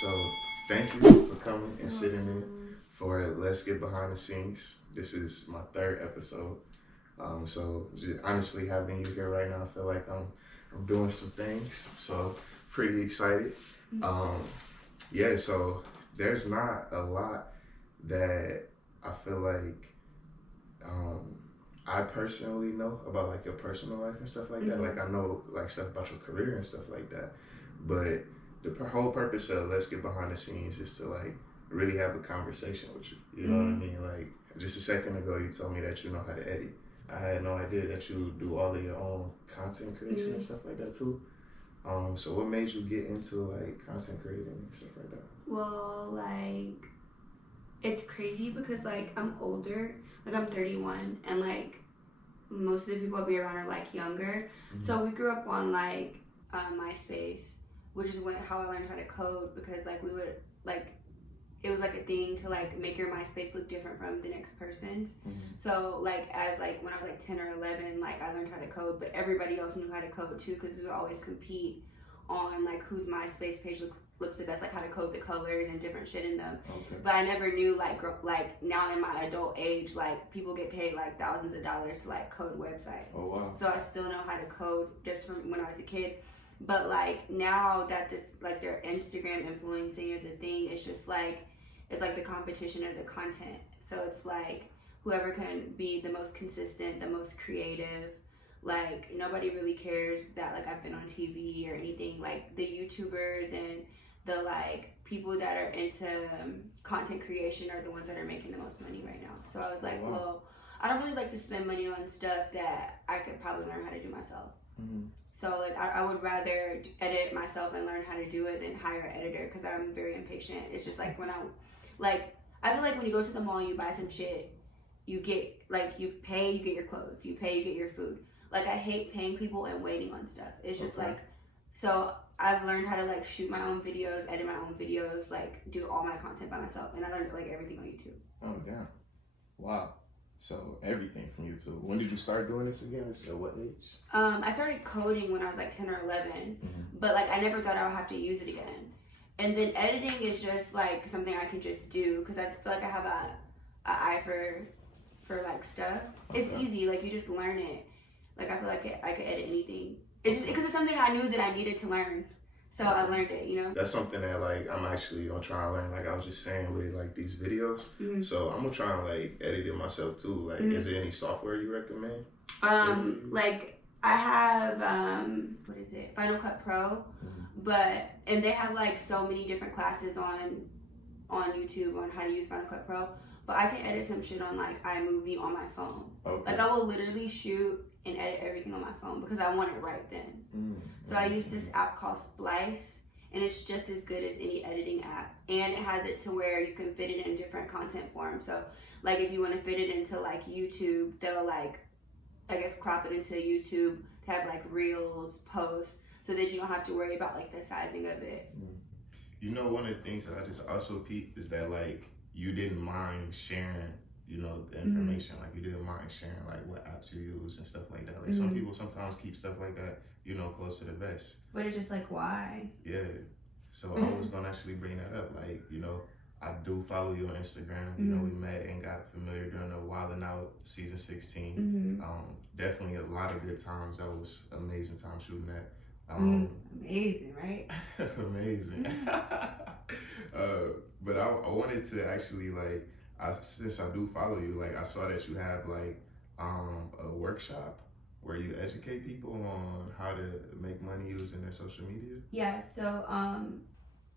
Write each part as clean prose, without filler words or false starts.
So thank you for coming and sitting in for Let's Get Behind the Scenes. This is my third episode. So just honestly, having you here right now, I feel like I'm doing some things. So pretty excited. Yeah. So there's not a lot that I feel like I personally know about like your personal life and stuff like that. Like I know like stuff about your career and stuff like that. But the whole purpose of Let's Get Behind the Scenes is to like really have a conversation with you. You know what I mean? Like just a second ago, you told me that you know how to edit. I had no idea that you do all of your own content creation and stuff like that too. So what made you get into like content creating and stuff like that? Well, like it's crazy because like I'm older, like I'm 31, and like most of the people I'll be around are like younger. So we grew up on like MySpace, which is how I learned how to code, because like we would like it was like a thing to like make your MySpace look different from the next person's. So like as like when I was like 10 or 11, like I learned how to code, but everybody else knew how to code too, because we would always compete on like whose MySpace page looks the best, like how to code the colors and different shit in them. But I never knew like now in my adult age, like people get paid like thousands of dollars to like code websites. Oh wow. So I still know how to code just from when I was a kid. But like now that this like their Instagram influencing is a thing, it's just like it's like the competition of the content. So it's like whoever can be the most consistent, the most creative. Like nobody really cares that like I've been on TV or anything. Like the YouTubers and the like people that are into content creation are the ones that are making the most money right now. So I was like, well, I don't really like to spend money on stuff that I could probably learn how to do myself. So like I would rather edit myself and learn how to do it than hire an editor, because I'm very impatient. It's just like when I feel like when you go to the mall and you buy some shit, you get like you pay, you get your clothes, you pay, you get your food. Like I hate paying people and waiting on stuff. It's just like, so I've learned how to like shoot my own videos, edit my own videos, like do all my content by myself, and I learned like everything on YouTube. Oh damn. Wow. So everything from YouTube. When did you start doing this again? So what age? I started coding when I was like 10 or 11, but like I never thought I would have to use it again. And then editing is just like something I can just do, because I feel like I have a eye for like stuff. It's easy, like you just learn it. Like I feel like I could edit anything. It's just because it's something I knew that I needed to learn. So I learned it, you know? That's something that like I'm actually gonna try and learn, like I was just saying with like these videos. So I'm gonna try and like edit it myself too. Like is there any software you recommend? Like I have what is it? Final Cut Pro. And they have like so many different classes on YouTube on how to use Final Cut Pro. But I can edit some shit on like iMovie on my phone. Like I will literally shoot and edit everything on my phone because I want it right then. So I use this app called Splice, and it's just as good as any editing app. And it has it to where you can fit it in different content forms. So like if you want to fit it into like YouTube, they'll like, I guess, crop it into YouTube to have like reels, posts, so that you don't have to worry about like the sizing of it. You know, one of the things that I just also peeped is that like you didn't mind sharing, you know, the information. Like you didn't mind sharing like what apps you use and stuff like that. Like some people sometimes keep stuff like that, you know, close to the vest. But it's just like, why? Yeah. So I was gonna actually bring that up. Like, you know, I do follow you on Instagram. You know, we met and got familiar during the Wildin' Out season 16. Definitely a lot of good times. That was amazing time shooting that. Amazing, right? Amazing. But I wanted to actually like, since I do follow you, like I saw that you have like a workshop where you educate people on how to make money using their social media. Yeah. So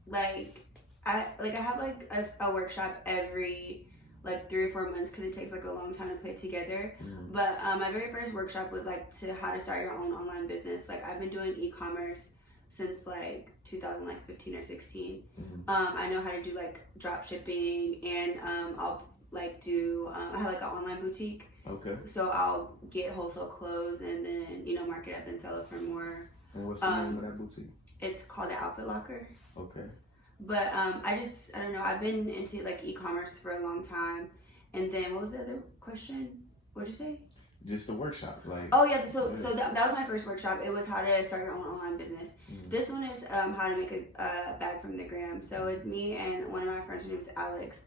like I have like a workshop every like 3 or 4 months, because it takes like a long time to put together. But my very first workshop was like to how to start your own online business. Like I've been doing e-commerce since like 2015 or 16. I know how to do like drop shipping, and I'll like do I have like an online boutique. So I'll get wholesale clothes and then, you know, mark it up and sell it for more. And what's the name of that boutique? It's called the Outfit Locker. But I don't know, I've been into like e-commerce for a long time. And then what was the other question? What'd you say? Just the workshop, like. Oh yeah, so that was my first workshop. It was how to start your own online business. This one is how to make a bag from the gram. So it's me and one of my friends, her name's Alex.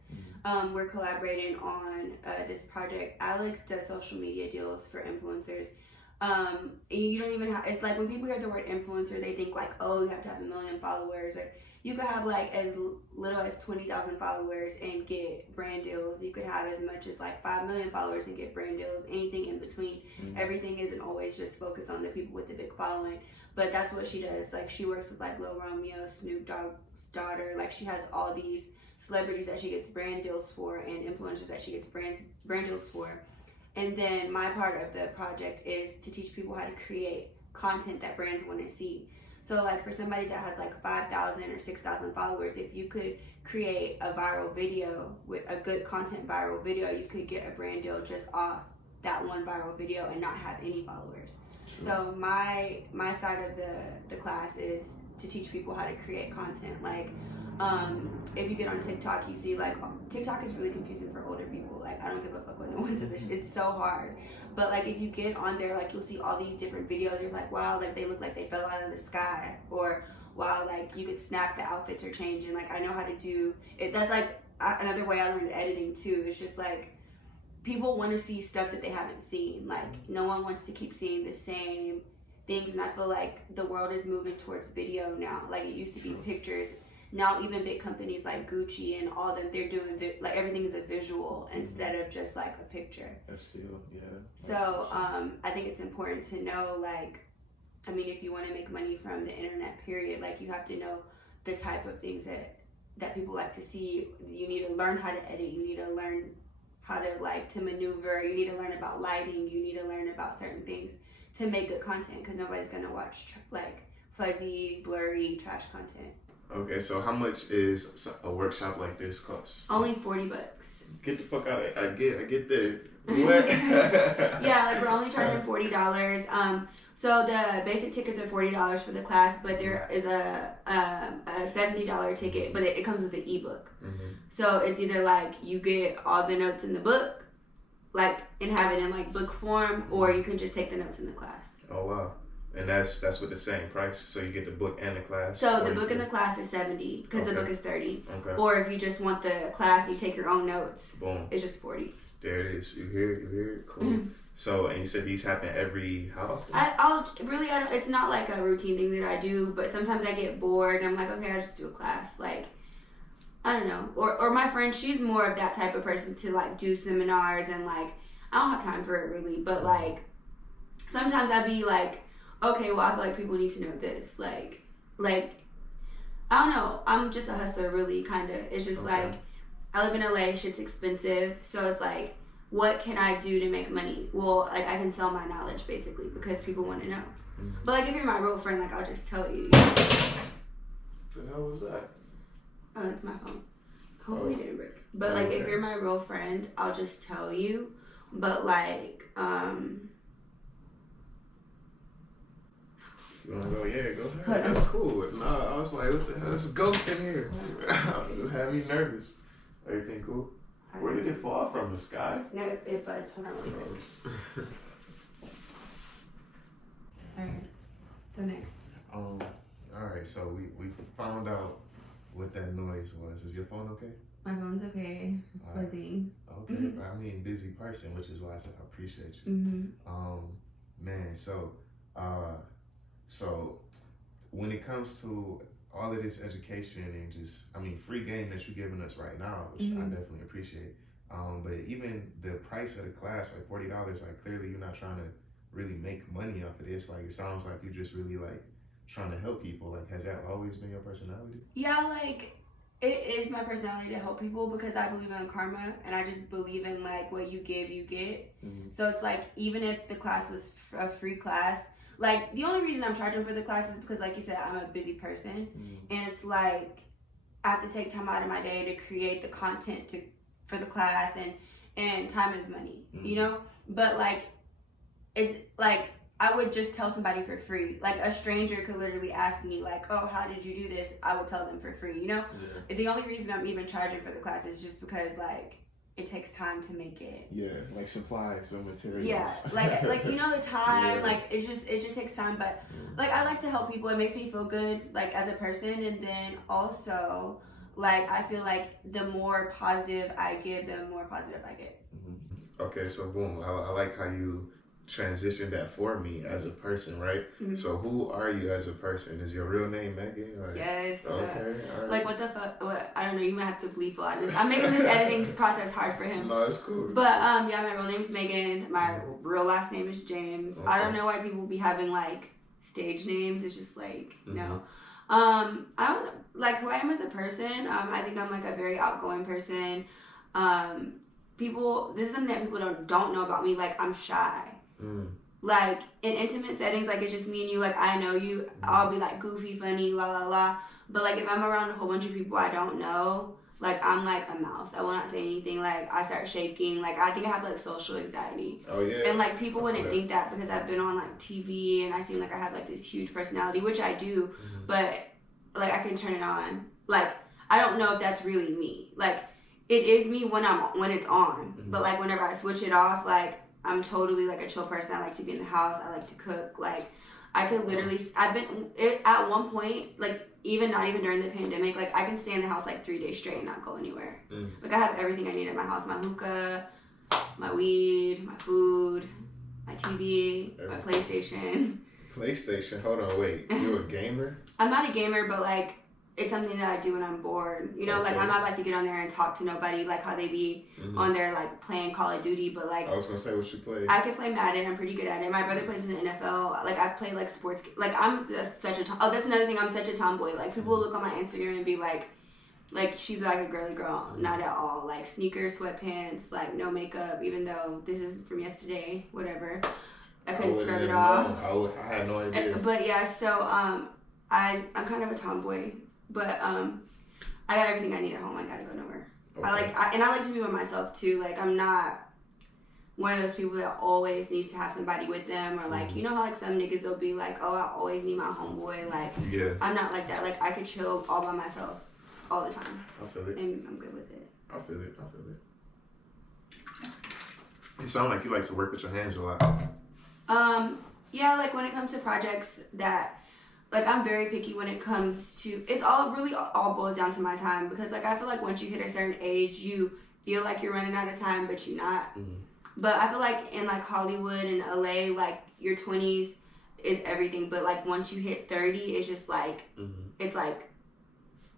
We're collaborating on this project. Alex does social media deals for influencers. You don't even have, it's like when people hear the word influencer, they think like, oh, you have to have 1 million followers, or you could have like as little as 20,000 followers and get brand deals. You could have as much as like 5 million followers and get brand deals, anything in between. Everything isn't always just focused on the people with the big following, but that's what she does. Like she works with like Lil Romeo, Snoop Dogg's daughter. Like she has all these celebrities that she gets brand deals for and influencers that she gets brand deals for. And then my part of the project is to teach people how to create content that brands want to see. So like for somebody that has like 5,000 or 6,000 followers, if you could create a viral video with a good content viral video, you could get a brand deal just off that one viral video and not have any followers. True. So my side of the class is to teach people how to create content. Like if you get on TikTok, you see like TikTok is really confusing for older people. Like I don't give a fuck what no one says. It's so hard. But like if you get on there, like you'll see all these different videos. You're like, wow, like they look like they fell out of the sky, or wow, like you could snap, the outfits are changing. Like I know how to do it. That's like another way I learned editing too. It's just like people want to see stuff that they haven't seen. Like no one wants to keep seeing the same things, and I feel like the world is moving towards video now. Like it used to be pictures. Now even big companies like Gucci and all them, they're doing like everything is a visual instead of just like a picture. That's still, yeah. So I think it's important to know, like, I mean, if you want to make money from the internet, period, like you have to know the type of things that people like to see. You need to learn how to edit. You need to learn how to like to maneuver. You need to learn about lighting. You need to learn about certain things to make good content, because nobody's gonna watch like fuzzy, blurry, trash content. Okay, so how much is a workshop like this cost? Only $40. Get the fuck out of I get the what? Yeah, like we're only charging $40. So the basic tickets are $40 for the class, but there is a $70 ticket, but it comes with an ebook. So it's either like you get all the notes in the book, like and have it in like book form, or you can just take the notes in the class. Oh wow. And that's with the same price, so you get the book and the class. So the book and the class is $70 because the book is $30. Okay. Or if you just want the class, you take your own notes. Boom. It's just $40. There it is. You hear it? Cool. So, and you said these happen every how often? It's not like a routine thing that I do, but sometimes I get bored and I'm like, okay, I'll just do a class. Like, I don't know. Or my friend, she's more of that type of person to like do seminars, and like I don't have time for it really, but like sometimes I'd be like, okay, well, I feel like people need to know this. Like, I don't know. I'm just a hustler, really, kind of. It's just like, I live in LA, shit's expensive. So it's like, what can I do to make money? Well, like, I can sell my knowledge, basically, because people want to know. But, like, if you're my real friend, like, I'll just tell you. What the hell was that? Oh, it's my phone. Hopefully it didn't break. But, like, if you're my real friend, I'll just tell you. But, like, You wanna go? Yeah, go ahead. That's cool. No, I was like, what the hell? There's a ghost in here. It had me nervous. Everything cool? Where did it fall from? The sky? No, it buzzed. Hold on really quick. Alright. So next. Alright, so we found out what that noise was. Is your phone okay? My phone's okay. It's buzzing. Okay. I mean, busy person, which is why I said I appreciate you. Man, so when it comes to all of this education and just, I mean, free game that you're giving us right now, which I definitely appreciate. But even the price of the class, like $40, like clearly you're not trying to really make money off of this. Like it sounds like you're just really like trying to help people. Like has that always been your personality? Yeah, like it is my personality to help people because I believe in karma and I just believe in like what you give, you get. So it's like even if the class was a free class, like the only reason I'm charging for the class is because like you said, I'm a busy person and it's like I have to take time out of my day to create the content for the class and time is money, you know? But like it's like I would just tell somebody for free. Like a stranger could literally ask me like, oh, how did you do this? I would tell them for free, you know? The only reason I'm even charging for the class is just because like it takes time to make it. Yeah, like supplies and materials. Yeah, like you know, the time, like it just takes time. But like I like to help people. It makes me feel good, like as a person, and then also like I feel like the more positive I give, the more positive I get. Okay, so boom, I like how you transitioned that for me as a person, right? So who are you as a person? Is your real name Mehgan? Like, yes. Okay. All right. Like what the fuck? What, I don't know. You might have to bleep a lot of this. I'm making this editing process hard for him. No, it's cool. But yeah, my real name's Mehgan. My real last name is James. I don't know why people be having like stage names. It's just like no. I don't like who I am as a person. I think I'm like a very outgoing person. People, this is something that people don't know about me. Like I'm shy. Like in intimate settings, like it's just me and you. Like I know you. I'll be like goofy, funny, la la la. But like if I'm around a whole bunch of people I don't know, like I'm like a mouse. I will not say anything. Like I start shaking. Like I think I have like social anxiety. Oh yeah. And like people wouldn't think that because I've been on like TV and I seem like I have like this huge personality, which I do. But like I can turn it on. Like I don't know if that's really me. Like it is me when it's on. But like whenever I switch it off, like I'm totally like a chill person. I like to be in the house. I like to cook. Like I could literally, at one point, like not even during the pandemic, like I can stay in the house like 3 days straight and not go anywhere. Like I have everything I need at my house. My hookah, my weed, my food, my TV, my PlayStation. PlayStation? Hold on, wait. You a gamer? I'm not a gamer, but like it's something that I do when I'm bored. You know, like I'm not about to get on there and talk to nobody like how they be on there like playing Call of Duty, but like I was gonna say what you play. I can play Madden. I'm pretty good at it. My brother plays in the NFL. Like I've played like sports. Like I'm such a that's another thing. I'm such a tomboy. Like people will look on my Instagram and be like she's like a girly girl. Not at all. Like sneakers, sweatpants, like no makeup. Even though this is from yesterday, whatever. I couldn't scrub it off. I had no idea. But yeah, so I'm kind of a tomboy. But I got everything I need at home. I gotta go nowhere. Okay. I like to be by myself too. Like I'm not one of those people that always needs to have somebody with them, or like you know how like some niggas will be like, oh, I always need my homeboy. Like I'm not like that. Like I could chill all by myself all the time. I feel it. And I'm good with it. I feel it. It sounds like you like to work with your hands a lot. Yeah, like when it comes to projects that. Like, I'm very picky when it comes to... It's all boils down to my time. Because, like, I feel like once you hit a certain age, you feel like you're running out of time, but you're not. But I feel like in, like, Hollywood and LA, like, your 20s is everything. But, like, once you hit 30, it's just, like... It's, like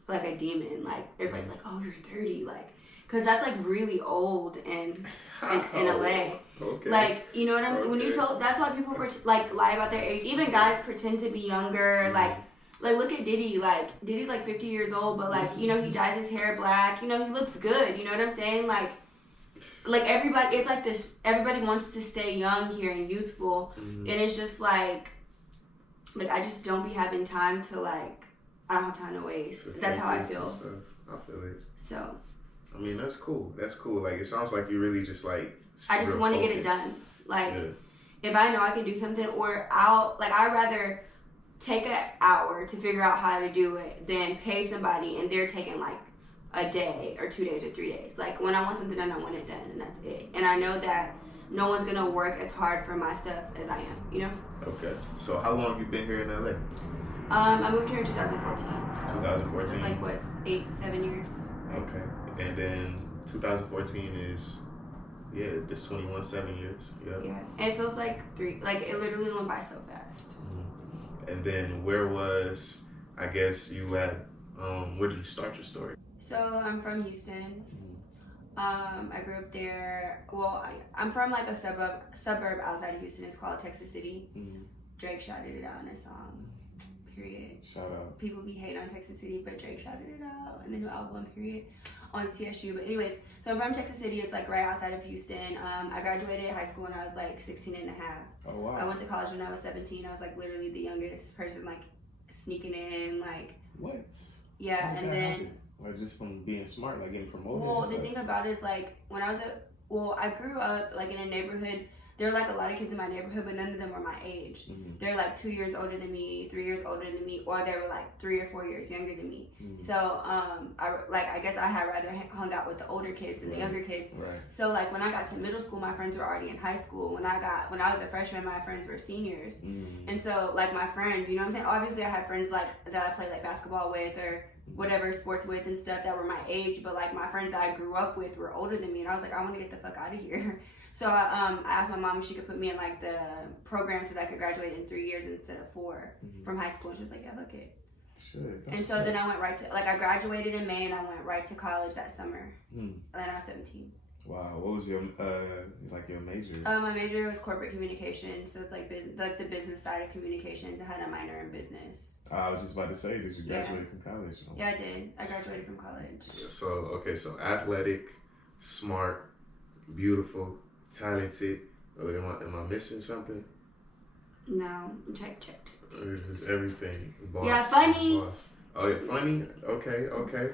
a demon. Like, everybody's like, oh, you're 30. Like... Because that's, like, really old in LA. Okay. Like, you know what I mean? When you tell, that's why people like lie about their age. Even guys pretend to be younger. Like look at Diddy. Like Diddy's like 50 years old, but like you know he dyes his hair black. You know he looks good. You know what I'm saying? Like everybody, it's like this. Everybody wants to stay young here and youthful, and it's just like I just don't be having time to like. I don't have time to waste. That's how I feel. I feel it. So. I mean that's cool. That's cool. Like it sounds like you really just like. I just want to get it done. Like, if I know I can do something, or I'd rather take an hour to figure out how to do it than pay somebody and they're taking like a day or 2 days or 3 days. Like, when I want something done, I want it done, and that's it. And I know that no one's going to work as hard for my stuff as I am, you know? Okay. So, how long you been here in LA? I moved here in 2014. So 2014? It's like, what, 7 years? Okay. And then 2014 is... Yeah, it's 21, 7 years. Yeah, and it feels like 3. Like, it literally went by so fast. And then where was, I guess, you at, where did you start your story? So, I'm from Houston. I grew up there. Well, I'm from, like, a suburb outside of Houston. It's called Texas City. Drake shouted it out in a song. Period. Shout out. People be hating on Texas City, but Drake shouted it out in the new album, period, on TSU. But anyways, so I'm from Texas City. It's like right outside of Houston. I graduated high school when I was like 16 and a half. Oh, wow. I went to college when I was 17. I was like literally the youngest person, like sneaking in, like. What? Yeah, and then. Like just from being smart, like getting promoted. Well, the thing about it is like when I was I grew up like in a neighborhood there were like a lot of kids in my neighborhood, but none of them were my age. They're like 2 years older than me, 3 years older than me, or they were like 3 or 4 years younger than me. So I guess I had rather hung out with the older kids than the younger kids. So like when I got to middle school, my friends were already in high school. When I was a freshman, my friends were seniors. And so like my friends, you know what I'm saying? Obviously I had friends like that I played like basketball with or whatever sports with and stuff that were my age, but like my friends that I grew up with were older than me, and I was like, I want to get the fuck out of here. So I asked my mom if she could put me in like the program so that I could graduate in 3 years instead of 4 from high school, and she was like, yeah, fuck it. And so then I went right to, like, I graduated in May and I went right to college that summer. And then I was 17. Wow, what was your your major? My major was corporate communications, so it's like business, like the business side of communications. I had a minor in business. I was just about to say, did you graduate from college? Yeah, I did. I graduated from college. So athletic, smart, beautiful, talented. Am I missing something? No, check. This is everything. Boss, yeah, funny. Boss. Oh yeah, funny. Okay.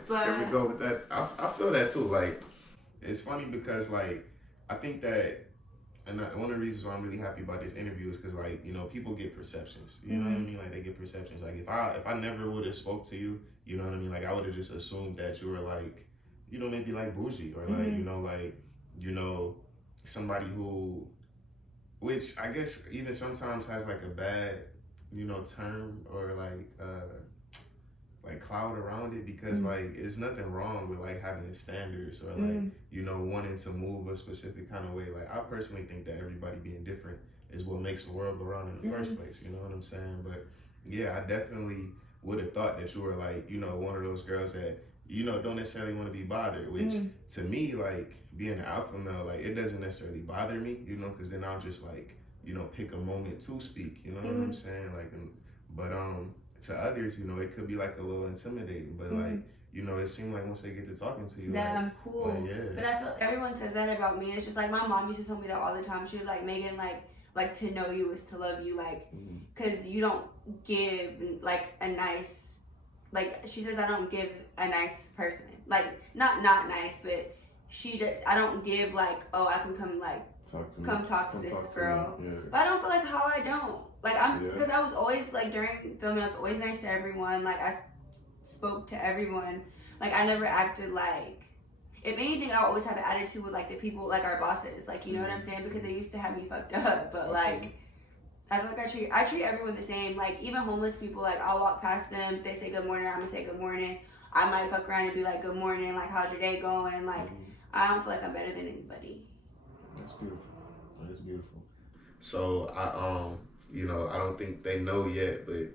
But, there we go with that. I feel that too. Like, it's funny because like I think that, and one of the reasons why I'm really happy about this interview is because like, you know, people get perceptions. You know what I mean? Like they get perceptions. Like if I never would have spoke to you, you know what I mean? Like I would have just assumed that you were like, you know, maybe like bougie or like somebody who, which I guess even sometimes has like a bad, term or like cloud around it because like it's nothing wrong with like having standards or like wanting to move a specific kind of way. Like I personally think that everybody being different is what makes the world go round in the first place, you know what I'm saying? But yeah, I definitely would have thought that you were like, one of those girls that don't necessarily want to be bothered, which to me, like being an alpha male, like it doesn't necessarily bother me, because then I'll just like pick a moment to speak, you know what I'm saying? Like, but to others, it could be like a little intimidating, but like, it seemed like once they get to talking to you, that like, I'm cool. Like, yeah. But I feel everyone says that about me. It's just like my mom used to tell me that all the time. She was like, Mehgan, like to know you is to love you, like, cause you don't give like a nice, like she says I don't give a nice person, like not nice, but I don't give like, oh, I can come like talk to this girl. Yeah. But I don't feel like how I don't. Like because I was always like during filming, I was always nice to everyone. Like I spoke to everyone. Like I never acted like. If anything, I always have an attitude with like the people, like our bosses. Like you know what I'm saying? Because they used to have me fucked up. But like I feel like I treat everyone the same. Like even homeless people, like I'll walk past them. They say good morning. I'm gonna say good morning. I might fuck around and be like good morning. Like how's your day going? Like I don't feel like I'm better than anybody. That's beautiful. That's beautiful. So I don't think they know yet, but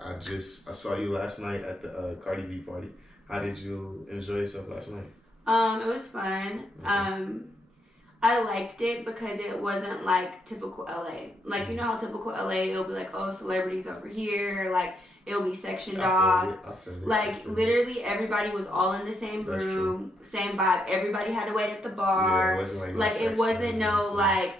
I saw you last night at the Cardi B Party. How did you enjoy yourself last night? It was fun. I liked it because it wasn't like typical LA. Like you know how typical LA, it'll be like, oh, celebrities over here, like it'll be sectioned off. Like literally everybody was all in the same room, same vibe. Everybody had to wait at the bar. Yeah, it wasn't like it wasn't no like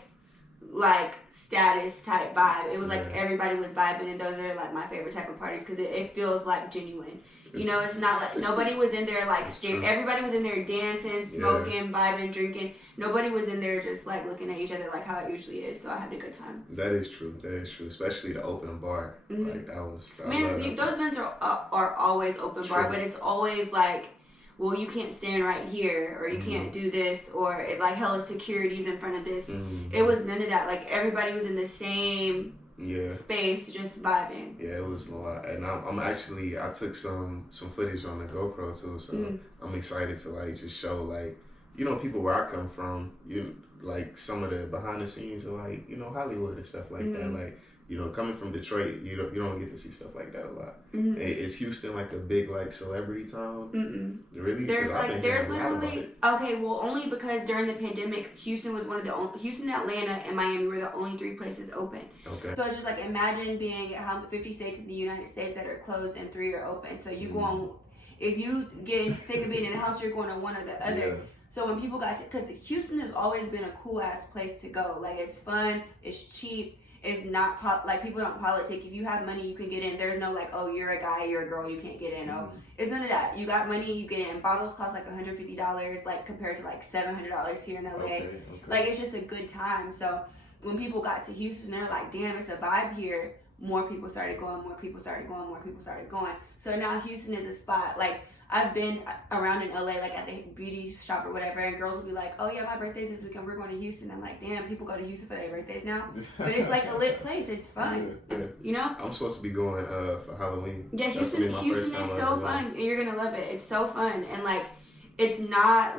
status type vibe. It was like everybody was vibing, and those are like my favorite type of parties because it feels like genuine. It's not like nobody was in there like everybody was in there dancing, smoking, vibing, drinking. Nobody was in there just like looking at each other like how it usually is. So I had a good time. That is true. Especially the open bar. Like that was. Those events are always open bar, but it's always like, well, you can't stand right here, or you can't do this, or it, like hella security's in front of this. It was none of that. Like everybody was in the same space, just vibing. Yeah, it was a lot, and I took some footage on the GoPro too, so I'm excited to like just show like people where I come from, like some of the behind the scenes of like Hollywood and stuff like that. Like coming from Detroit, you don't get to see stuff like that a lot. Is Houston like a big like celebrity town? Really? There's literally only because during the pandemic, Houston was one of the only, Houston, Atlanta, and Miami were the only 3 places open. Okay. So it's just like imagine being at 50 states in the United States that are closed and 3 are open. So you go on, if you get sick of being in the house, you're going to one or the other. Yeah. So when people because Houston has always been a cool ass place to go. Like it's fun, it's cheap. It's not like people don't politic. If you have money, you can get in. There's no like, oh, you're a guy, you're a girl, you can't get in. Oh, it's none of that. You got money, you get in. Bottles cost like $150, like compared to like $700 here in LA. Okay. Like it's just a good time. So when people got to Houston, they're like, damn, it's a vibe here. More people started going, more people started going, more people started going. So now Houston is a spot. Like, I've been around in LA, like at the beauty shop or whatever, and girls will be like, oh yeah, my birthday's this weekend, we're going to Houston. I'm like, damn, people go to Houston for their birthdays now. But it's like a lit place. It's fun. You know? I'm supposed to be going for Halloween. Yeah, Houston is so fun. You're going to love it. It's so fun. And like, it's not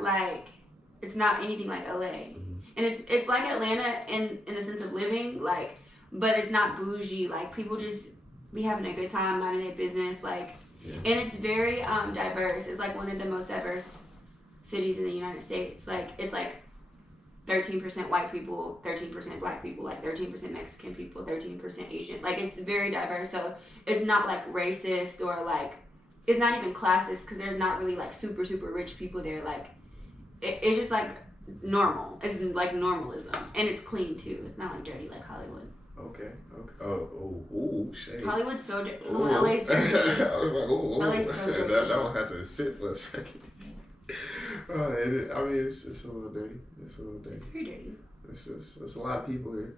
anything like LA. Mm-hmm. And it's like Atlanta in the sense of living, like, but it's not bougie. Like, people just be having a good time, minding their business, like. Yeah. And it's very diverse. It's like one of the most diverse cities in the United States. Like, it's like 13% white people, 13% black people, like 13% Mexican people, 13% Asian. Like, it's very diverse. So it's not like racist or like, it's not even classist because there's not really like super, super rich people there. Like, it's just like normal. It's like normalism. And it's clean too. It's not like dirty like Hollywood. Okay. Oh, shade. Hollywood's so dirty. LA's dirty. I was like, LA's so dirty. That one had to sit for a second. It's a little dirty. It's very dirty. It's a lot of people here,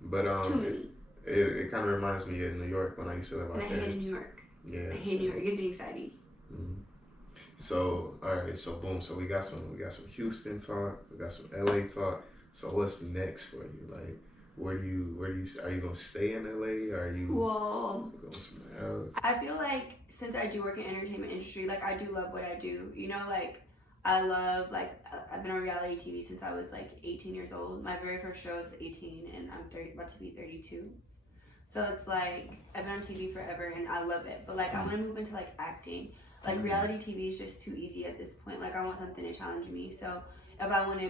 but too many. It kind of reminds me of New York when I used to live out there. And I hated New York. Yeah. I hate New York. It gets me excited. Mm-hmm. So all right, so boom. So we got some Houston talk. We got some LA talk. So what's next for you? Like, are you gonna stay in LA? Or are you going somewhere else? I feel like since I do work in entertainment industry, like I do love what I do. You know, like I love, like, I've been on reality TV since I was like 18 years old. My very first show was 18 and I'm about to be 32. So it's like I've been on TV forever and I love it. But like I want to move into like acting. Like reality TV is just too easy at this point. Like I want something to challenge me. So if I want to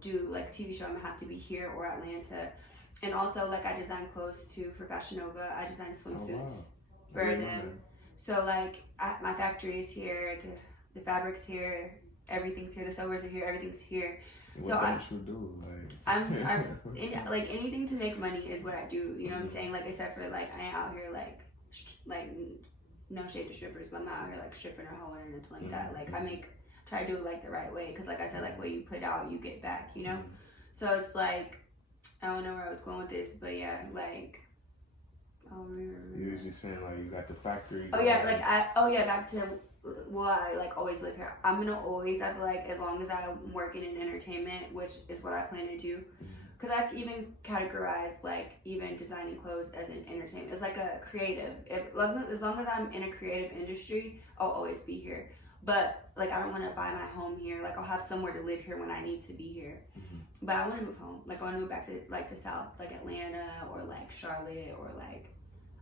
do like a TV show, I'm gonna have to be here or Atlanta. And also, like, I design clothes too for Fashion Nova. I design swimsuits for them. So like my factory is here, the fabric's here, everything's here, the sewers are here, everything's here. What don't you do? Like, like anything to make money is what I do. You know what I'm saying? Like, except for like I ain't out here like no shade to strippers, but I'm not out here like stripping or hoeing or nothing like that. Like I try to do it like the right way, because like I said, like what you put out, you get back. You know? So it's like, I don't know where I was going with this, but yeah, like. You was just saying like you got the factory. Back to. Well, I like always live here. I feel like as long as I'm working in entertainment, which is what I plan to do, because I even categorize like even designing clothes as an entertainment. It's like a creative. As long as I'm in a creative industry, I'll always be here. But like I don't want to buy my home here. Like I'll have somewhere to live here when I need to be here. But I want to move home. Like I want to move back to like the South, like Atlanta or like Charlotte, or like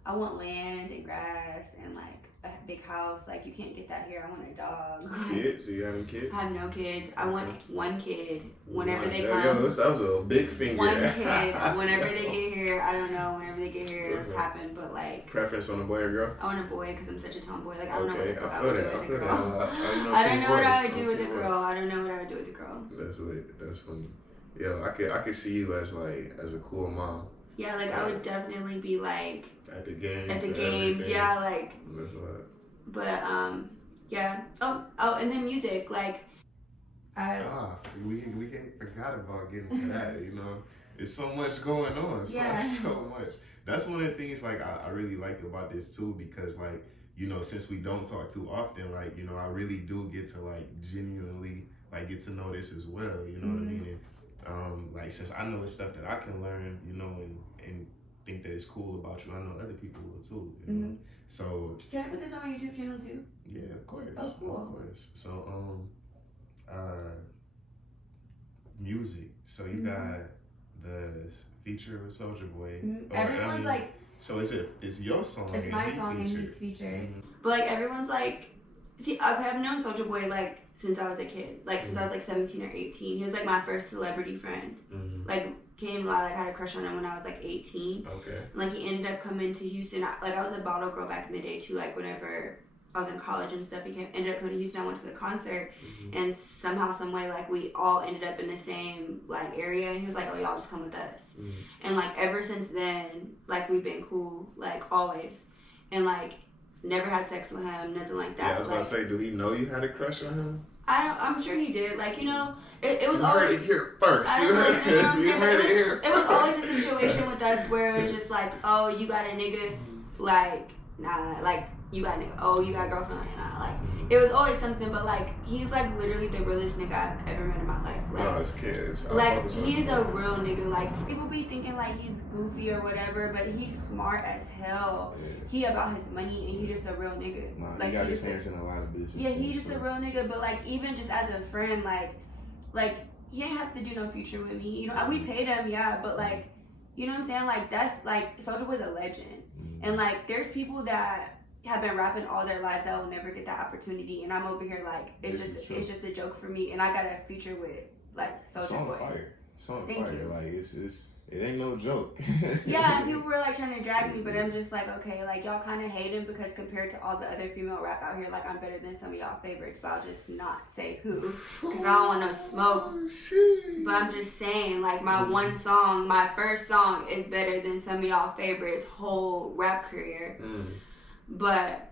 I want land and grass and like a big house. Like you can't get that here. I want a dog. Kids? Do you have any kids? I have no kids. I want one kid whenever they come. That was a big finger. One kid whenever they get here. I don't know. Whenever they get here, it'll just happen. But like preference on a boy or girl? I want a boy because I'm such a tomboy. Like I don't know what I would do with a girl. I don't know what I would do with a girl. I don't know what I would do with a girl. That's lit. That's funny. Yeah, I could see you as a cool mom. Yeah, like I would definitely be like at the games. Everything. Yeah, like. That's a lot. But yeah. Oh, and then music, like. We forgot about getting to that. You know, it's so much going on. So much. That's one of the things like I really like about this too, because like, you know, since we don't talk too often, like, you know, I really do get to like genuinely like get to know this as well. You know what I mean? And, like since I know it's stuff that I can learn, you know, and think that it's cool about you, I know other people will too. You know? So can I put this on my YouTube channel too? Yeah, of course. Oh, cool. Of course. So music. So you got the feature with Soulja Boy. Everyone's like. So it's your song. It's my song and he's featured. But like everyone's like. See, I've known Soulja Boy like since I was a kid, like since I was like 17 or 18. He was like my first celebrity friend. Like can't even lie, like I had a crush on him when I was like 18. Okay. And like he ended up coming to Houston. I was a bottle girl back in the day too. Like whenever I was in college and stuff, ended up coming to Houston. I went to the concert, and somehow, some way, like we all ended up in the same like area. And he was like, "Oh, y'all just come with us." And like ever since then, like we've been cool, like always, and like. Never had sex with him, nothing like that. Yeah, I was about to say, do he know you had a crush on him? I'm sure he did. Like, you know, it was you always. Heard it here first. You heard it here first. It was always a situation with us where it was just like, oh, you got a nigga, like, nah, like, you got a nigga, oh, you got a girlfriend, like, nah, like, it was always something, but, like, he's, like, literally the realest nigga I've ever met in my life. Like, no, it's kids. Like, he's a real nigga. Like, people be thinking, like, he's goofy or whatever, but he's smart as hell. Yeah. He about his money, and he just a real nigga. Nah, like, he got his hands in a lot of business. Yeah, he just a real nigga, but, like, even just as a friend, like, he ain't have to do no feature with me. You know, we paid him, yeah, but, like, you know what I'm saying? Like, that's, like, Soulja Boy's a legend. And, like, there's people that have been rapping all their lives that will never get that opportunity, and I'm over here like it's just a joke for me, and I got a feature with like Soulja Boy. Song fire. Like it ain't no joke. Yeah, and people were like trying to drag me, but I'm just like, okay, like y'all kind of hate him because compared to all the other female rap out here, like I'm better than some of y'all favorites, but I'll just not say who because I don't want no smoke. But I'm just saying, like my one song, my first song is better than some of y'all favorites' whole rap career. But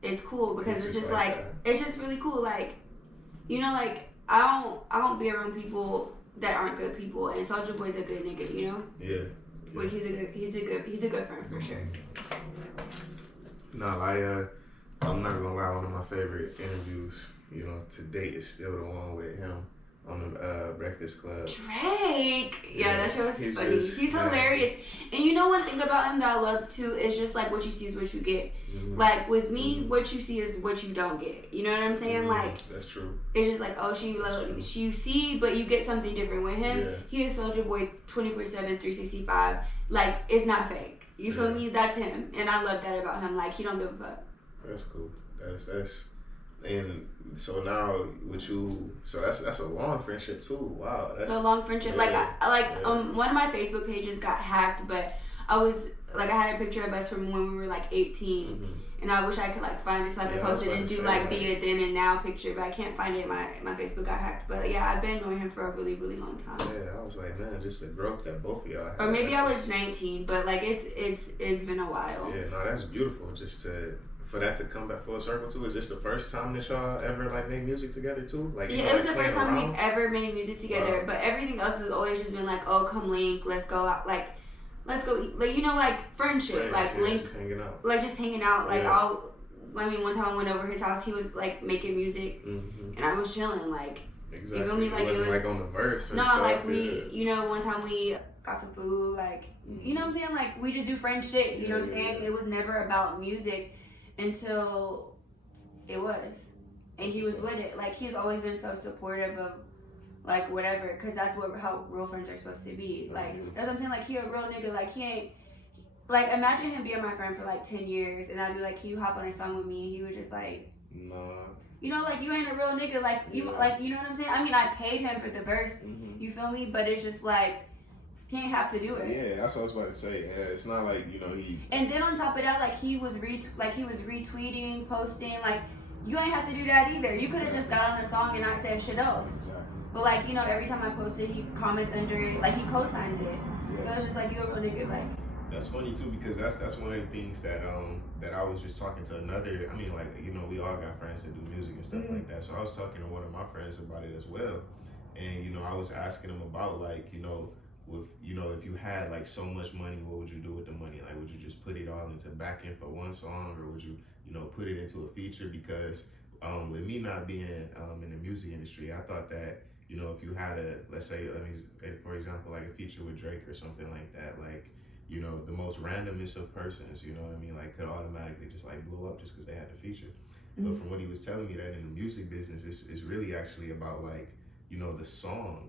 it's cool because it's just like it's just really cool. Like, you know, like I don't be around people that aren't good people, and Soulja Boy's a good nigga, you know. Yeah. Like he's a good friend for sure. No, I'm not gonna lie. One of my favorite interviews, you know, to date is still the one with him on the Breakfast Club. Drake! Yeah, that show was funny. He's man. hilarious. And you know one thing about him that I love too is just like what you see is what you get. Like with me, what you see is what you don't get. You know what I'm saying? Like that's true. It's just like, oh, you see, but you get something different with him. Yeah. He is Soulja Boy 24/7, 365. Like it's not fake. You feel me? That's him, and I love that about him. Like he don't give a fuck. That's cool. That's. And so now with you, so that's a long friendship too. Wow, that's a long friendship. Yeah, One of my Facebook pages got hacked, but I had a picture of us from when we were like 18, and I wish I could like find it so I could post it and do like be a then and now picture, but I can't find it. My Facebook got hacked, but yeah, I've been knowing him for a really really long time. Yeah, I was like, man, just the growth that both of y'all had. Or maybe I was 19, but like it's been a while. Yeah, no, that's beautiful. Just for that to come back full circle too. Is this the first time that y'all ever like made music together too? Like yeah, it was the first time we've ever made music together. Wow. But everything else has always just been like, oh, come link, let's go out, let's go eat. Like you know, like friendship, like link, just hanging out, like just hanging out. Like one time I went over his house, he was like making music, and I was chilling, like. Exactly. You feel me? Like it wasn't like on the verse. Or no, stuff. like we, you know, one time we got some food, like you know what I'm saying? Like we just do friend shit. You know what I'm saying? It was never about music. Until it was, and he was with it. Like he's always been so supportive of like whatever, because that's how real friends are supposed to be. Like that's what I'm saying. Like he a real nigga. Like he ain't like imagine him being my friend for like 10 years, and I'd be like, can you hop on a song with me? And he was just like, no. You know, like you ain't a real nigga. Like you, like you know what I'm saying. I mean, I paid him for the verse. You feel me? But it's just like. He ain't have to do it. Yeah, that's what I was about to say. Yeah, it's not like you know he. And then on top of that, like he was retweeting, posting. Like you ain't have to do that either. You could have just got on the song and not said shit else. Exactly. But like you know, every time I post it, he comments under it. Like he co-signs it. Yeah. So it's just like you a real nigga. Like. That's funny too because that's one of the things that I was just talking to another. I mean, like you know, we all got friends that do music and stuff like that. So I was talking to one of my friends about it as well, and you know, I was asking him about like you know. With you know, if you had like so much money, what would you do with the money? Like, would you just put it all into back end for one song, or would you put it into a feature? Because with me not being in the music industry, I thought that if you had let's say for example like a feature with Drake or something like that, like the most randomest of persons, like could automatically just like blow up just because they had the feature. But from what he was telling me, that in the music business, it's really actually about like the song.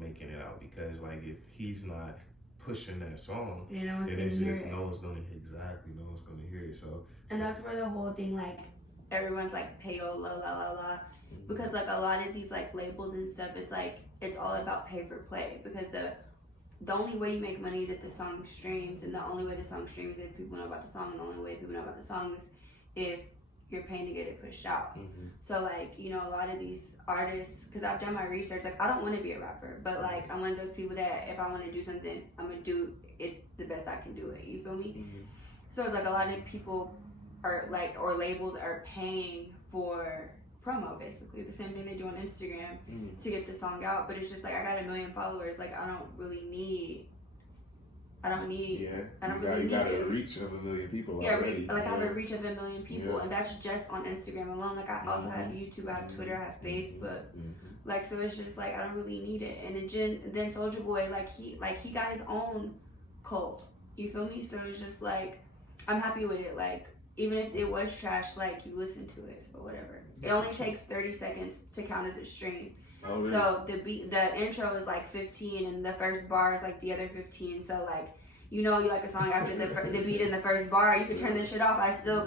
Making it out, because like if he's not pushing that song, then it's just no one's gonna hear it. So and that's where the whole thing like everyone's like payo la la la la, because like a lot of these like labels and stuff, it's like it's all about pay for play, because the only way you make money is if the song streams, and the only way the song streams is if people know about the song, and the only way people know about the song is if you're paying to get it pushed out. So like a lot of these artists, because I've done my research, like I don't want to be a rapper, but like I'm one of those people that if I want to do something, I'm gonna do it the best I can do it. You feel me? So it's like a lot of people are like, or labels are paying for promo, basically the same thing they do on Instagram to get the song out. But it's just like I got 1 million followers. Like I don't really need. I don't need. Yeah, I don't you really got need a it. reach of 1 million people Yeah, already. like I have a reach of 1 million people, and that's just on Instagram alone. Like I also have YouTube, I have Twitter, I have Facebook. Like so, it's just like I don't really need it. And then Soulja Boy, like he got his own cult. You feel me? So it's just like I'm happy with it. Like even if it was trash, like you listen to it, but whatever. It only takes 30 seconds to count as a stream. Oh, really? So the intro is like 15, and the first bar is like the other 15. So like. You know, you like a song after the beat in the first bar, you can turn this shit off.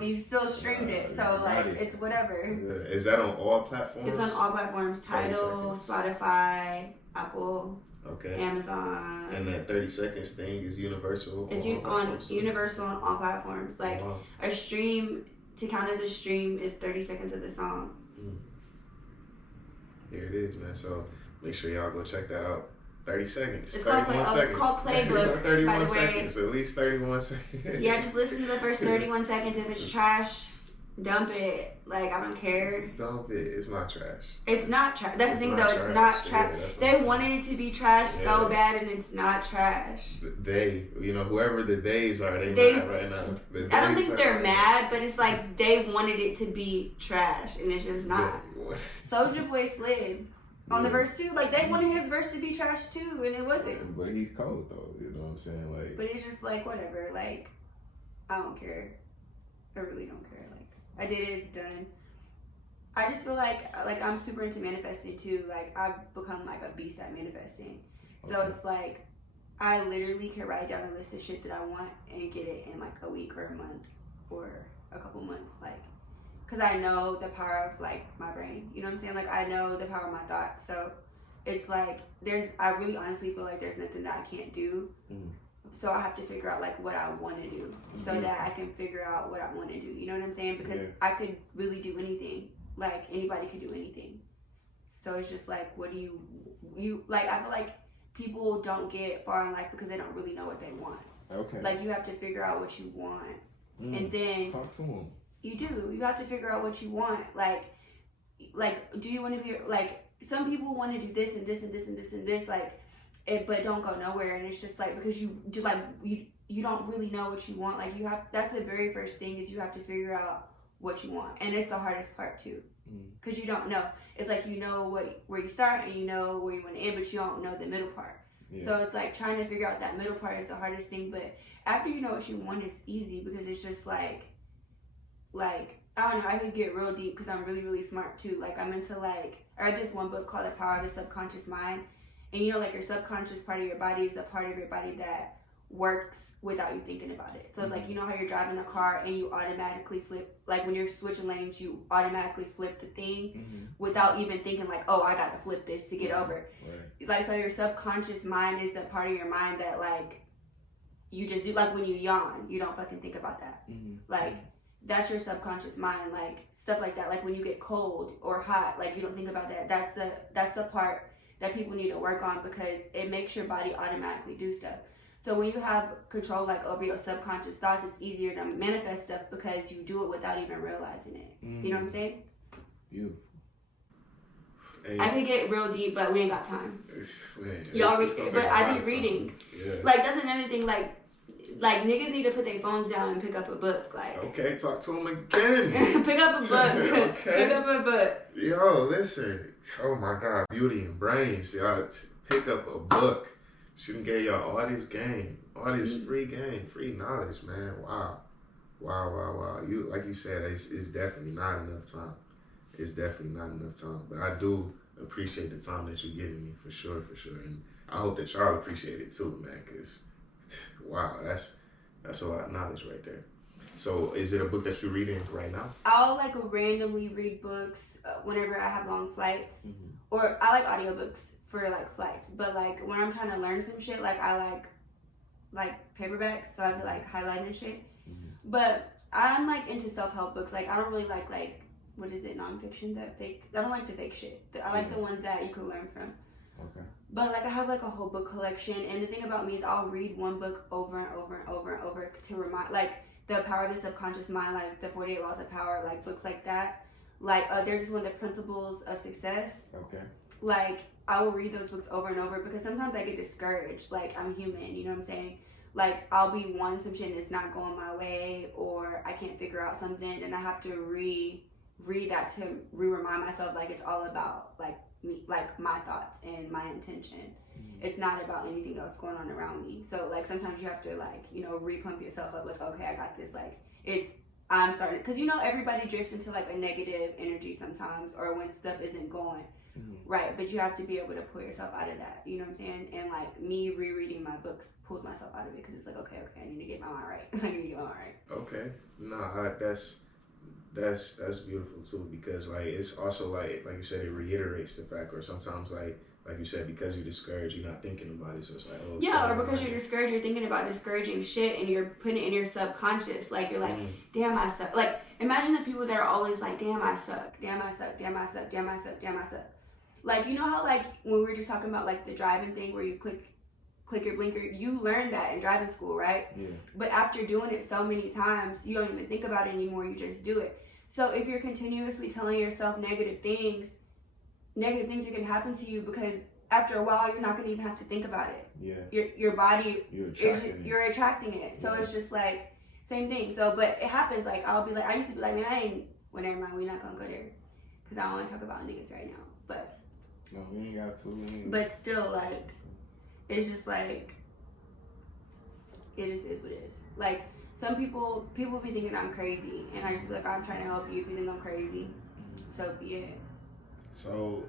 You still streamed it, so like it's whatever. Yeah. Is that on all platforms? It's on all platforms: Tidal, Spotify, Apple, Amazon. And that 30 seconds thing is universal. It's universal on all platforms. Like a stream to count as a stream is 30 seconds of the song. Here it is, man. So make sure y'all go check that out. 30 seconds. It's 31 seconds. It's called Playbook. 31 seconds. At least 31 seconds. Yeah, just listen to the first 31 seconds. If it's trash, dump it. Like, I don't care. Dump it. It's not trash. It's not trash. That's the thing, though. It's not trash. Yeah, they wanted it to be trash so bad, and it's not trash. They, whoever the days are, they mad right now. I don't think they're mad, but it's like they wanted it to be trash, and it's just not. Soulja Boy slid. On the verse 2, like they wanted his verse to be trash too, and it wasn't. But he's cold though, you know what I'm saying? Like, but it's just like whatever. Like, I don't care. I really don't care. Like, I did it. It's done. I just feel like I'm super into manifesting too. Like I've become like a beast at manifesting. So it's like I literally can write down a list of shit that I want and get it in like a week or a month or a couple months. Like. Because I know the power of like my brain, you know what I'm saying? Like I know the power of my thoughts, so it's like I really honestly feel like there's nothing that I can't do. So I have to figure out like what I want to do, so that I can figure out what I want to do. You know what I'm saying? Because I could really do anything. Like anybody could do anything. So it's just like, what do you like? I feel like people don't get far in life because they don't really know what they want. Okay. Like you have to figure out what you want, and then talk to them. You do. You have to figure out what you want. Like, do you want to be like? Some people want to do this and this and this and this and this, like, but don't go nowhere. And it's just like because you do like you don't really know what you want. Like you have. That's the very first thing is you have to figure out what you want, and it's the hardest part too, because you don't know. It's like you know where you start and you know where you want to end, but you don't know the middle part. Yeah. So it's like trying to figure out that middle part is the hardest thing. But after you know what you want, it's easy because it's just like I don't know, I could get real deep because I'm really, really smart too. Like I'm into I read this one book called The Power of the Subconscious Mind. And like your subconscious part of your body is the part of your body that works without you thinking about it. So it's like, how you're driving a car and you automatically flip, like when you're switching lanes, you automatically flip the thing without even thinking like, oh, I got to flip this to get over. Right. Like, so your subconscious mind is the part of your mind that like, you just do, like when you yawn, you don't fucking think about that. Like, that's your subconscious mind, like stuff like that. Like when you get cold or hot, like you don't think about that. That's the part that people need to work on because it makes your body automatically do stuff. So when you have control like over your subconscious thoughts, it's easier to manifest stuff because you do it without even realizing it. You know what I'm saying? You. Hey. I could get real deep, but we ain't got time. Man, y'all read, but I be reading. Yeah. Like that's another thing. Like niggas need to put their phones down and pick up a book. Like okay, talk to them again. Pick up a book. Okay. Pick up a book. Yo, listen. Oh my God, Beauty and Brains. Y'all pick up a book. She done gave y'all all this game, all this free game, free knowledge, man. Wow. You like you said, it's definitely not enough time. It's definitely not enough time. But I do appreciate the time that you're giving me for sure. And I hope that y'all appreciate it too, man, because wow, that's a lot of knowledge right there. So is it a book that you're reading right now? I'll like randomly read books whenever I have long flights, or I like audiobooks for like flights. But like when I'm trying to learn some shit, like I like paperbacks, so I could like highlight and shit. But I'm like into self-help books. Like I don't really like what is it, nonfiction, that fake. I don't like the fake shit. I like the ones that you can learn from. Okay. But like I have like a whole book collection, and the thing about me is I'll read one book over and over and over and over to remind, like The Power of the Subconscious Mind, like The 48 Laws of Power, like books like that. Like, there's this one, The Principles of Success. Okay. Like, I will read those books over and over because sometimes I get discouraged. Like, I'm human, you know what I'm saying? Like, I'll be wanting some shit and it's not going my way, or I can't figure out something, and I have to read that to remind myself, like, it's all about, like, me, like, my thoughts and my intention. It's not about anything else going on around me. So, like, sometimes you have to, like, you know, repump yourself up, like, okay, I got this. Like, I'm starting, because, you know, everybody drifts into, like, a negative energy sometimes, or when stuff isn't going right, but you have to be able to pull yourself out of that, you know what I'm saying? And, like, me rereading my books pulls myself out of it, because it's like, okay, I need to get my mind right. I need to get my mind right. Okay. Nah, that's beautiful too, because like it's also like you said, it reiterates the fact, or sometimes like you said, because you're discouraged, you're not thinking about it, so it's like, oh, yeah, or because you're discouraged, you're thinking about discouraging shit, and you're putting it in your subconscious. Like, you're like, damn, I suck. Like, imagine the people that are always like, damn, I suck, damn, I suck, damn, I suck, damn, I suck, damn, I suck. Like, you know how, like, when we were just talking about, like, the driving thing where you click your blinker, you learned that in driving school, right? Yeah. But after doing it so many times, you don't even think about it anymore, you just do it. So if you're continuously telling yourself negative things are going to happen to you, because after a while, you're not going to even have to think about it. Yeah. Your body, you're attracting it. So it's just like, same thing. So, but it happens, like, I'll be like, I used to be like, man, never mind, we're not going to go there, because I don't want to talk about niggas right now. But no, we ain't got to. But still, like, it's just like, it just is what it is. Like, some people be thinking I'm crazy, and I just be like, I'm trying to help you. If you think I'm crazy, so be it. So,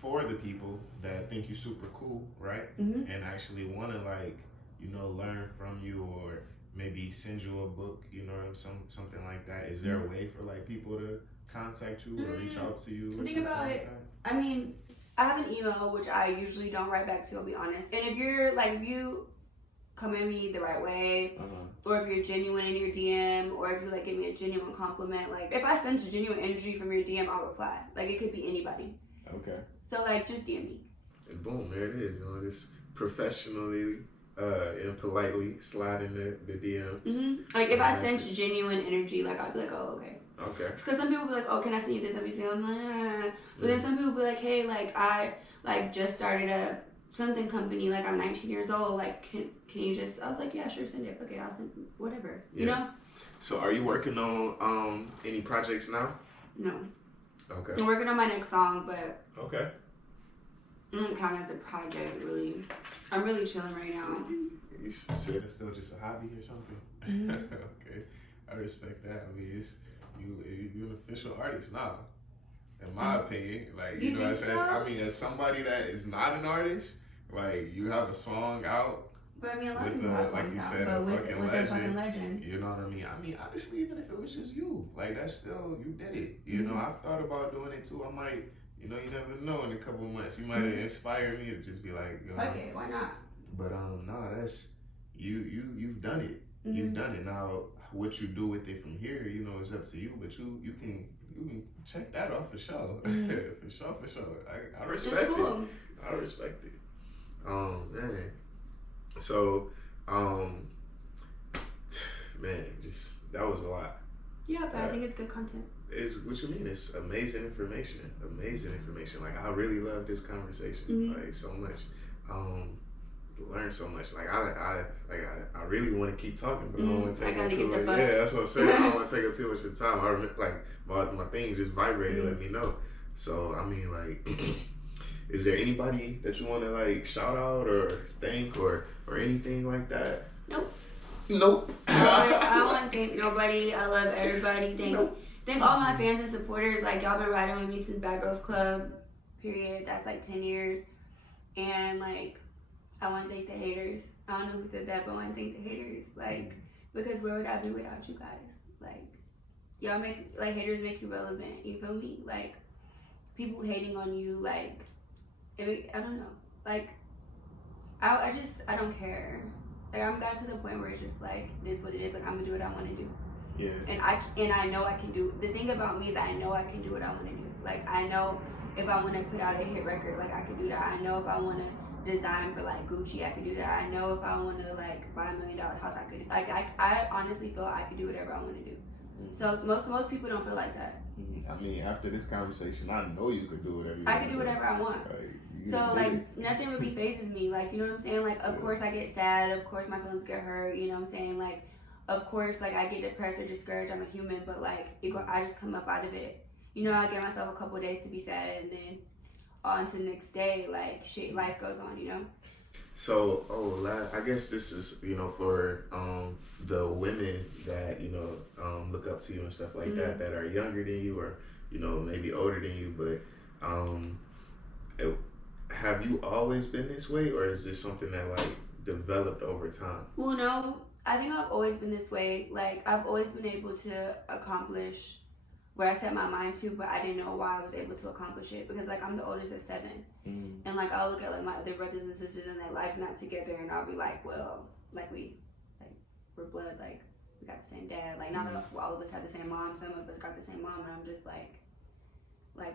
for the people that think you super cool, right, and actually want to, like, you know, learn from you, or maybe send you a book, you know, something like that, is there a way for, like, people to contact you or reach out to you? Think about it. I mean, I have an email, which I usually don't write back to, I'll be honest. And if you're, like, if you come at me the right way, or if you're genuine in your DM, or if you, like, give me a genuine compliment, like, if I sense genuine energy from your DM, I'll reply. Like, it could be anybody. Okay. So, like, just DM me. And boom, there it is. You know, just professionally and politely slide in the DMs. Like, if I sense genuine energy, like, I'll be like, oh, okay. Okay. Because some people be like, oh, can I send you this every single time? But then some people be like, hey, like, I, like, just started a something company, like, I'm 19 years old, like, can you just, I was like, yeah, sure, send it. Okay, I'll send whatever, you know? So are you working on any projects now? No. Okay. I'm working on my next song, but okay. It doesn't count as a project, really. I'm really chilling right now. You said it's still just a hobby or something? Okay, I respect that. I mean, you're an official artist now, in my opinion. Like, you know what I'm saying? I mean, as somebody that is not an artist, like, you have a song out. But I mean, a lot of people have like you said, out, a fucking legend. You know what I mean? I mean, honestly, even if it was just you, like, that's still, you did it. You know, I've thought about doing it too. I might, you know, you never know, in a couple of months, you might have inspired me to just be like, yo. Okay, why not? But no, that's, you've done it. You've done it. Now, what you do with it from here, you know, is up to you. But you can check that off for sure. For sure. I respect it. I respect it. Man. So, man, just, that was a lot. Yeah, but I think it's good content. It's what you mean. It's amazing information. Like, I really love this conversation. Like, so much. Learn so much. Like, I really want to keep talking, but I don't want to take up too much. Yeah, that's what I'm saying. I don't want to take up too much of time. I remember, like, my thing just vibrated, let me know. So, I mean, like, is there anybody that you want to, like, shout out or thank or anything like that? Nope. I don't want to thank nobody. I love everybody. Thank all my fans and supporters. Like, y'all been riding with me since Bad Girls Club, period. That's like 10 years. And, like, I want to thank the haters. I don't know who said that, but I want to thank the haters. Like, because where would I be without you guys? Like, y'all make, like, haters make you relevant. You feel me? Like, people hating on you, like, I don't know. Like, I don't care. Like, I'm got to the point where it's just like, it is what it is. Like, I'm gonna do what I want to do. Yeah. And I know I can do. The thing about me is I know I can do what I want to do. Like, I know if I want to put out a hit record, like, I can do that. I know if I want to design for, like, Gucci, I can do that. I know if I want to, like, buy $1 million house, I could. Like, I honestly feel I could do whatever I want to do. So most people don't feel like that. I mean, after this conversation, I know you could do whatever you I can do whatever I want. So, nothing really phases me. Like, you know what I'm saying? Like, of course I get sad. Of course my feelings get hurt. You know what I'm saying? Like, of course, like, I get depressed or discouraged. I'm a human. But, like, I just come up out of it. You know, I give myself a couple of days to be sad. And then on to the next day, like, shit, life goes on, you know? So, I guess this is, you know, for the women that, you know, look up to you and stuff like that are younger than you or, you know, maybe older than you. But have you always been this way, or is this something that, like, developed over time? Well, no, I think I've always been this way. Like, I've always been able to accomplish where I set my mind to, but I didn't know why I was able to accomplish it, because, like, I'm the oldest of 7, and, like, I'll look at, like, my other brothers and sisters and their lives not together, and I'll be like, well, like, we're blood, like, we got the same dad, like, not all of us have the same mom, some of us got the same mom, and I'm just like,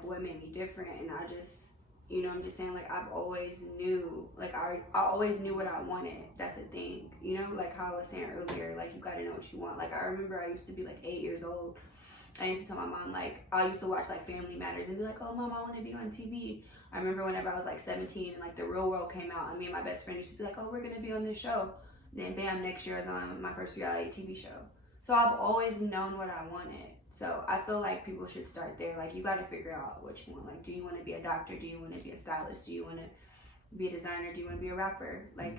what made me different? And I just, you know, I'm just saying, like, I've always knew, like, I always knew what I wanted. That's the thing, you know, like how I was saying earlier, like, you gotta know what you want. Like, I remember I used to be, like, 8 years old. I used to tell my mom, like, I used to watch, like, Family Matters and be like, oh, Mom, I want to be on TV. I remember whenever I was, like, 17 and, like, The Real World came out, and me and my best friend used to be like, oh, we're going to be on this show. Then, bam, next year I was on my first reality TV show. So I've always known what I wanted. So I feel like people should start there. Like, you got to figure out what you want. Like, do you want to be a doctor? Do you want to be a stylist? Do you want to be a designer? Do you want to be a rapper? Like,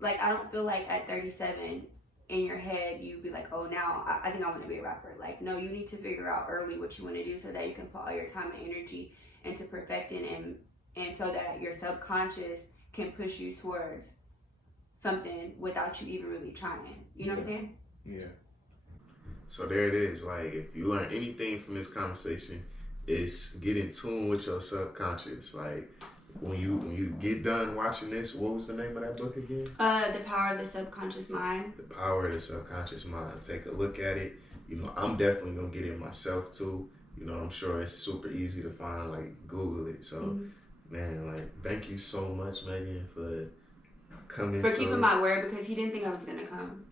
like, I don't feel like at 37... in your head, you'd be like, oh, now I think I want to be a rapper. Like, no, you need to figure out early what you want to do so that you can put all your time and energy into perfecting and so that your subconscious can push you towards something without you even really trying. You know what I'm saying? Yeah. So there it is. Like, if you learn anything from this conversation, it's get in tune with your subconscious. Like, when you get done watching this, what was the name of that book again? The Power of the Subconscious Mind. The Power of the Subconscious Mind. Take a look at it. You know, I'm definitely gonna get it myself too. You know, I'm sure it's super easy to find. Like, Google it. So, man, like, thank you so much, Mehgan, for coming. For keeping my word, because he didn't think I was gonna come.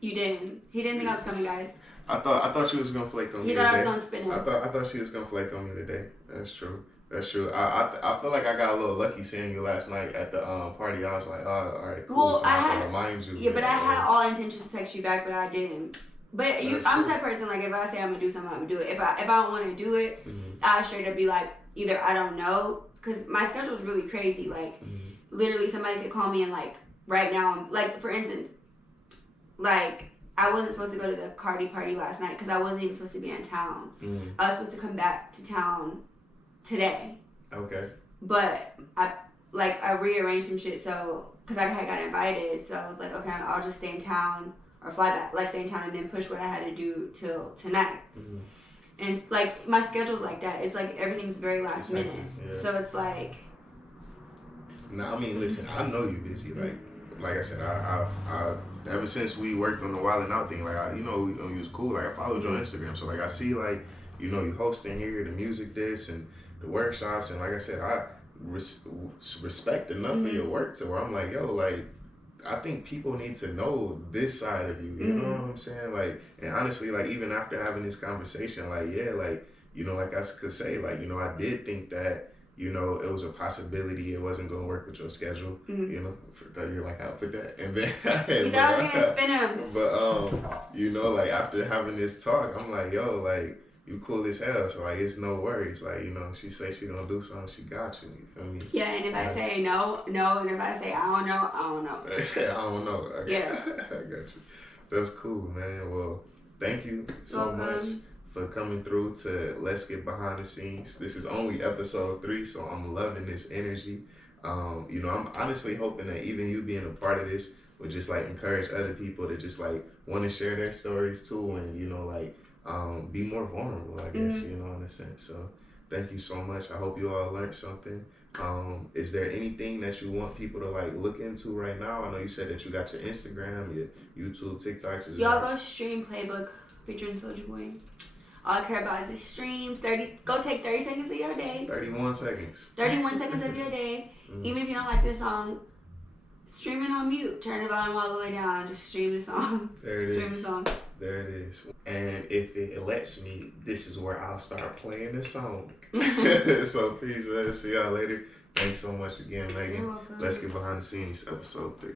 You didn't. He didn't think I was coming, guys. I thought she was gonna flake on me. He thought I was gonna spin him. I thought she was gonna flake on me today. That's true. That's true. I feel like I got a little lucky seeing you last night at the party. I was like, oh, all right, cool. Well, so I had to remind you. Yeah, but I had all intentions to text you back, but I didn't. But I'm the type of person, like, if I say I'm gonna do something, I'm gonna do it. If I don't want to do it, I straight up be like, either I don't know, because my schedule is really crazy. Like, literally, somebody could call me and, like, right now, like, for instance, like, I wasn't supposed to go to the Cardi Party last night because I wasn't even supposed to be in town. I was supposed to come back to town today. Okay. But I rearranged some shit, so because I had got invited, so I was like, okay, I'll just stay in town or fly back, like, stay in town and then push what I had to do till tonight. And, like, my schedule's like that. It's like everything's very last minute. Yeah. So it's like. No, I mean, listen, I know you're busy. Like I said, I ever since we worked on the Wild 'N Out thing, like, you know, you was cool. Like, I followed you on Instagram, so, like, I see, like, you know, you hosting here, the music this, and the workshops, and, like I said, I respect enough of your work to where I'm like, yo, like, I think people need to know this side of you. You know what I'm saying? Like, and honestly, like, even after having this conversation, like, yeah, like, you know, like I could say, like, you know, I did think that, you know, it was a possibility it wasn't going to work with your schedule, you know, you're like, I'll put that. And then, you thought I was going to spin him. But, you know, like, after having this talk, I'm like, yo, like, you cool as hell. So, like, it's no worries. Like, you know, she say she going to do something, she got you. You feel me? Yeah, and if I say no. And if I say I don't know, I don't know. I don't know. I got you. That's cool, man. Well, thank you so much for coming through to Let's Get Behind the Scenes. This is only episode 3, so I'm loving this energy. You know, I'm honestly hoping that even you being a part of this would just, like, encourage other people to just, like, want to share their stories too, and, you know, like, be more vulnerable, I guess, you know, in a sense. So thank you so much. I hope you all learned something. Is there anything that you want people to, like, look into right now? I know you said that you got your Instagram, your YouTube, TikToks. Y'all go stream Playbook featuring Soulja Boy. All I care about is the streams. Go take 30 seconds of your day. 31 seconds. 31 seconds of your day. Even if you don't like this song, stream it on mute. Turn the volume all the way down. Just stream the song. There it Stream is. the song. There it is. And if it lets me, this is where I'll start playing this song. So peace, man. See y'all later. Thanks so much again, Mehgan. You're welcome. Let's get behind the scenes, episode 3.